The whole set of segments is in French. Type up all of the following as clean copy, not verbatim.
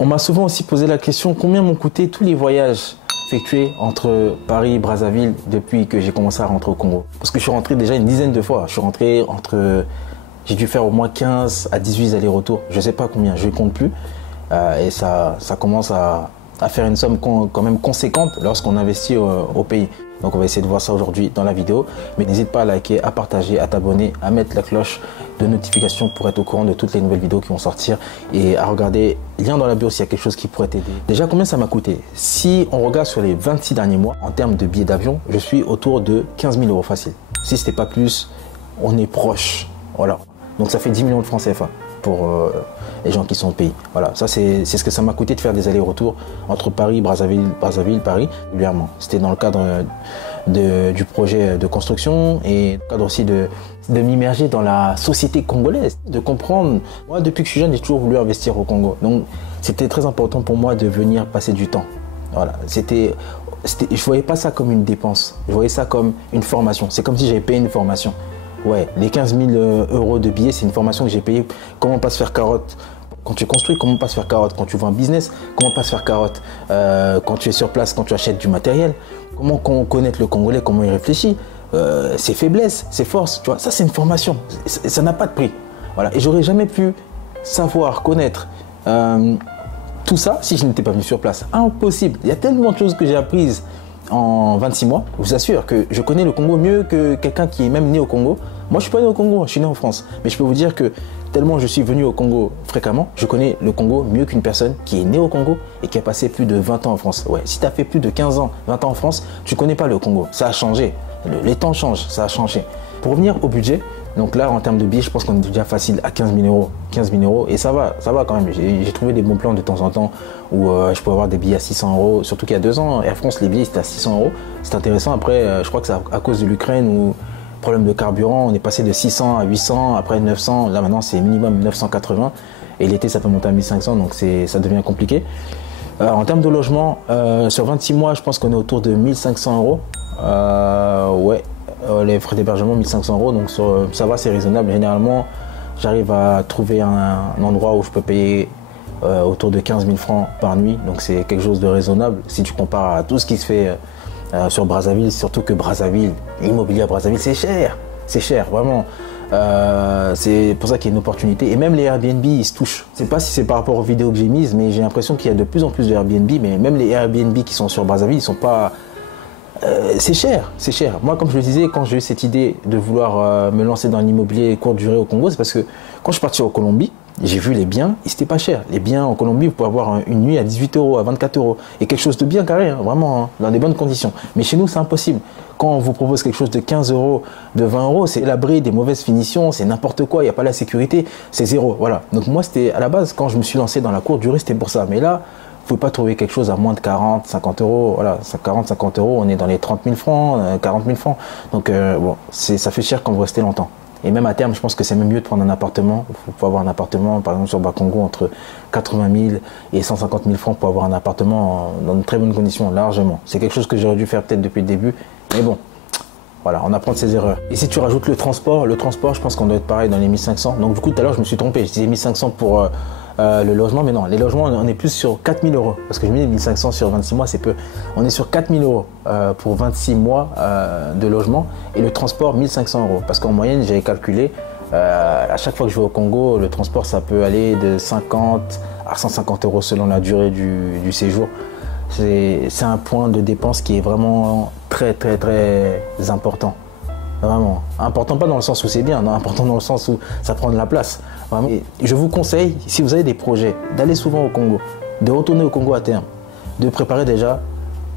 On m'a souvent aussi posé la question combien m'ont coûté tous les voyages effectués entre Paris et Brazzaville depuis que j'ai commencé à rentrer au Congo. Parce que je suis rentré déjà une dizaine de fois. Je suis rentré j'ai dû faire au moins 15 à 18 allers-retours. Je ne sais pas combien, je ne compte plus. Et ça commence à faire une somme quand même conséquente lorsqu'on investit au pays. Donc on va essayer de voir ça aujourd'hui dans la vidéo. Mais n'hésite pas à liker, à partager, à t'abonner, à mettre la cloche de notification pour être au courant de toutes les nouvelles vidéos qui vont sortir. Et à regarder, lien dans la bio s'il y a quelque chose qui pourrait t'aider. Déjà, combien ça m'a coûté? Si on regarde sur les 26 derniers mois, en termes de billets d'avion, je suis autour de 15 000 € facile. Si ce n'est pas plus, on est proche. Voilà. Donc ça fait 10 millions de francs CFA pour les gens qui sont au pays. Voilà, ça c'est ce que ça m'a coûté de faire des allers-retours entre Paris, Brazzaville, Paris, régulièrement. C'était dans le cadre du projet de construction et dans le cadre aussi de m'immerger dans la société congolaise, de comprendre. Moi, depuis que je suis jeune, j'ai toujours voulu investir au Congo. Donc c'était très important pour moi de venir passer du temps. Voilà, je ne voyais pas ça comme une dépense, je voyais ça comme une formation. C'est comme si j'avais payé une formation. Ouais, les 15 000 € de billets, c'est une formation que j'ai payée. Comment pas se faire carotte quand tu construis, comment pas se faire carotte quand tu vends un business, comment pas se faire carotte quand tu es sur place, quand tu achètes du matériel. Comment connaître le Congolais, comment il réfléchit, ses faiblesses, ses forces, tu vois. Ça, c'est une formation. Ça n'a pas de prix. Voilà. Et j'aurais jamais pu savoir, connaître tout ça si je n'étais pas venu sur place. Impossible. Il y a tellement de choses que j'ai apprises en 26 mois. Je vous assure que je connais le Congo mieux que quelqu'un qui est même né au Congo. Moi, je suis pas né au Congo, je suis né en France. Mais je peux vous dire que tellement je suis venu au Congo fréquemment, je connais le Congo mieux qu'une personne qui est née au Congo et qui a passé plus de 20 ans en France. Ouais, si tu as fait plus de 15 ans, 20 ans en France, tu connais pas le Congo. Ça a changé. Les temps changent, ça a changé. Pour revenir au budget, donc là, en termes de billets, je pense qu'on est déjà facile à 15 000 €. 15 000 €, et ça va quand même. J'ai trouvé des bons plans de temps en temps où je peux avoir des billets à 600 €. Surtout qu'il y a 2 ans, Air France, les billets, c'était à 600 €. C'est intéressant. Après, je crois que c'est à cause de l'Ukraine ou problème de carburant, on est passé de 600 à 800, après 900. Là, maintenant, c'est minimum 980. Et l'été, ça peut monter à 1500, donc ça devient compliqué. En termes de logement, sur 26 mois, je pense qu'on est autour de 1500 €. Ouais. Les frais d'hébergement 1500 €, donc ça va, c'est raisonnable. Généralement, j'arrive à trouver un endroit où je peux payer autour de 15 000 francs par nuit, donc c'est quelque chose de raisonnable si tu compares à tout ce qui se fait sur Brazzaville, surtout que Brazzaville, l'immobilier à Brazzaville, c'est cher, vraiment. C'est pour ça qu'il y a une opportunité. Et même les Airbnb, ils se touchent. Je ne sais pas si c'est par rapport aux vidéos que j'ai mises, mais j'ai l'impression qu'il y a de plus en plus de Airbnb, mais même les Airbnb qui sont sur Brazzaville, ils sont pas... c'est cher. Moi, comme je le disais, quand j'ai eu cette idée de vouloir me lancer dans l'immobilier courte durée au Congo, c'est parce que quand je suis parti en Colombie, j'ai vu les biens, et c'était pas cher. Les biens en Colombie, vous pouvez avoir une nuit à 18 €, à 24 €, et quelque chose de bien carré, hein, vraiment, hein, dans des bonnes conditions. Mais chez nous, c'est impossible. Quand on vous propose quelque chose de 15 €, de 20 €, c'est l'abri des mauvaises finitions, c'est n'importe quoi, il n'y a pas la sécurité, c'est zéro. Voilà. Donc moi, c'était à la base, quand je me suis lancé dans la courte durée, c'était pour ça. Mais là, vous ne pouvez pas trouver quelque chose à moins de 40, 50 €. Voilà, 40, 50 €, on est dans les 30 000 francs, 40 000 francs. Donc, bon, ça fait cher quand vous restez longtemps. Et même à terme, je pense que c'est même mieux de prendre un appartement. Il faut avoir un appartement, par exemple, sur Bakongo, entre 80 000 et 150 000 francs pour avoir un appartement dans de très bonnes conditions, largement. C'est quelque chose que j'aurais dû faire peut-être depuis le début. Mais bon, voilà, on apprend de ses erreurs. Et si tu rajoutes le transport, je pense qu'on doit être pareil dans les 1500. Donc, du coup, tout à l'heure, je me suis trompé. Je disais 1500 pour... le logement, mais non, les logements, on est plus sur 4 000 €. Parce que je me dis 1500 sur 26 mois, c'est peu. On est sur 4 000 € pour 26 mois de logement et le transport 1500 €. Parce qu'en moyenne, j'avais calculé, à chaque fois que je vais au Congo, le transport, ça peut aller de 50 à 150 € selon la durée du séjour. C'est un point de dépense qui est vraiment très, très, très important. Vraiment. Important pas dans le sens où c'est bien, non, important dans le sens où ça prend de la place. Vraiment. Et je vous conseille, si vous avez des projets, d'aller souvent au Congo, de retourner au Congo à terme, de préparer déjà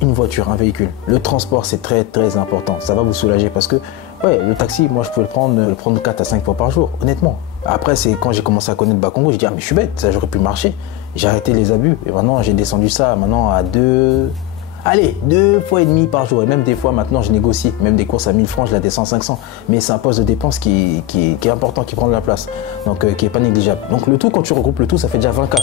une voiture, un véhicule. Le transport, c'est très très important. Ça va vous soulager parce que ouais, le taxi, moi je peux le prendre 4 à 5 fois par jour, honnêtement. Après, c'est quand j'ai commencé à connaître Bakongo, j'ai dit ah mais je suis bête, ça j'aurais pu marcher. J'ai arrêté les abus et maintenant j'ai descendu ça maintenant à 2 fois et demi par jour. Et même des fois, maintenant, je négocie. Même des courses à 1000 francs, je la descends à 500. Mais c'est un poste de dépense qui est important, qui prend de la place. Donc, qui n'est pas négligeable. Donc, le tout, quand tu regroupes le tout, ça fait déjà 20 K.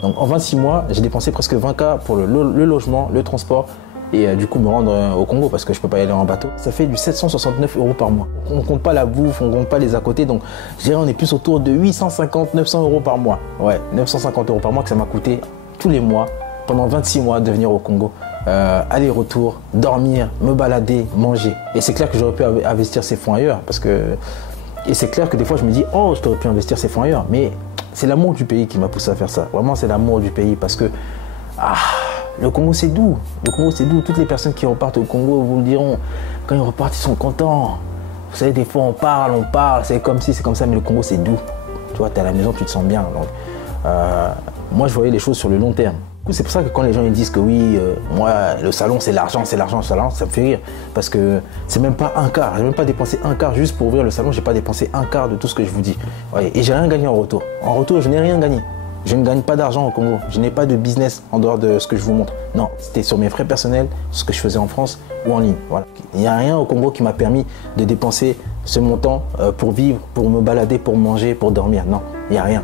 Donc, en 26 mois, j'ai dépensé presque 20 K pour le logement, le transport et du coup, me rendre au Congo parce que je ne peux pas y aller en bateau. Ça fait du 769 € par mois. On ne compte pas la bouffe, on ne compte pas les à côté. Donc, je dirais on est plus autour de 850, 900 € par mois. Ouais, 950 € par mois que ça m'a coûté tous les mois, pendant 26 mois, de venir au Congo. Aller-retour, dormir, me balader, manger. Et c'est clair que j'aurais pu investir ces fonds ailleurs. Et c'est clair que des fois, je me dis, oh, je t'aurais pu investir ces fonds ailleurs. Mais c'est l'amour du pays qui m'a poussé à faire ça. Vraiment, c'est l'amour du pays parce que le Congo, c'est doux. Le Congo, c'est doux. Toutes les personnes qui repartent au Congo vous le diront. Quand ils repartent, ils sont contents. Vous savez, des fois, on parle, c'est comme si, c'est comme ça, mais le Congo, c'est doux. Tu vois, tu es à la maison, tu te sens bien. Donc, moi, je voyais les choses sur le long terme. C'est pour ça que quand les gens ils disent que oui, moi, le salon, c'est l'argent, ça me fait rire. Parce que c'est même pas un quart. J'ai même pas dépensé un quart juste pour ouvrir le salon. J'ai pas dépensé un quart de tout ce que je vous dis. Ouais, et j'ai rien gagné en retour. En retour, je n'ai rien gagné. Je ne gagne pas d'argent au Congo. Je n'ai pas de business en dehors de ce que je vous montre. Non, c'était sur mes frais personnels, ce que je faisais en France ou en ligne. Voilà. Il n'y a rien au Congo qui m'a permis de dépenser ce montant pour vivre, pour me balader, pour manger, pour dormir. Non, il n'y a rien.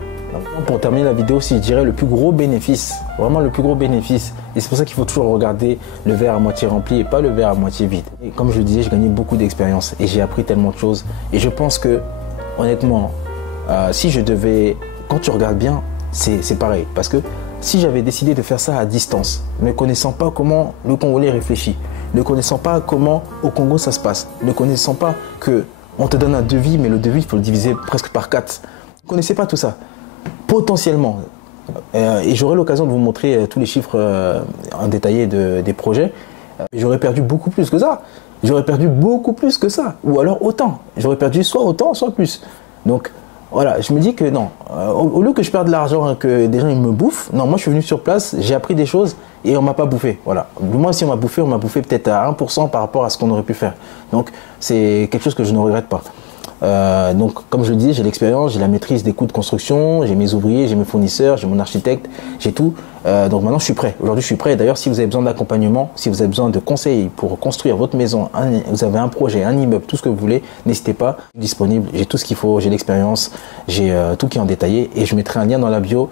Pour terminer la vidéo, si je dirais le plus gros bénéfice, vraiment le plus gros bénéfice, et c'est pour ça qu'il faut toujours regarder le verre à moitié rempli et pas le verre à moitié vide. Et comme je le disais, j'ai gagné beaucoup d'expérience et j'ai appris tellement de choses. Et je pense que, honnêtement, si je devais, quand tu regardes bien, c'est pareil. Parce que si j'avais décidé de faire ça à distance, ne connaissant pas comment le Congolais réfléchit, ne connaissant pas comment au Congo ça se passe, ne connaissant pas qu'on te donne un devis, mais le devis, il faut le diviser presque par 4. Ne connaissez pas tout ça. Potentiellement, et j'aurai l'occasion de vous montrer tous les chiffres en détaillé des projets, j'aurais perdu beaucoup plus que ça. J'aurais perdu beaucoup plus que ça, ou alors autant. J'aurais perdu soit autant, soit plus. Donc voilà, je me dis que non, au lieu que je perde de l'argent et que des gens ils me bouffent, non, moi je suis venu sur place, j'ai appris des choses et on m'a pas bouffé. Voilà. Du moins si on m'a bouffé peut-être à 1% par rapport à ce qu'on aurait pu faire. Donc c'est quelque chose que je ne regrette pas. Donc comme je le disais, j'ai l'expérience, j'ai la maîtrise des coûts de construction, j'ai mes ouvriers, j'ai mes fournisseurs, j'ai mon architecte, j'ai tout. Donc maintenant je suis prêt. Aujourd'hui je suis prêt. D'ailleurs si vous avez besoin d'accompagnement, si vous avez besoin de conseils pour construire votre maison, vous avez un projet, un immeuble, tout ce que vous voulez, n'hésitez pas, disponible. J'ai tout ce qu'il faut, j'ai l'expérience, j'ai tout qui est en détaillé et je mettrai un lien dans la bio.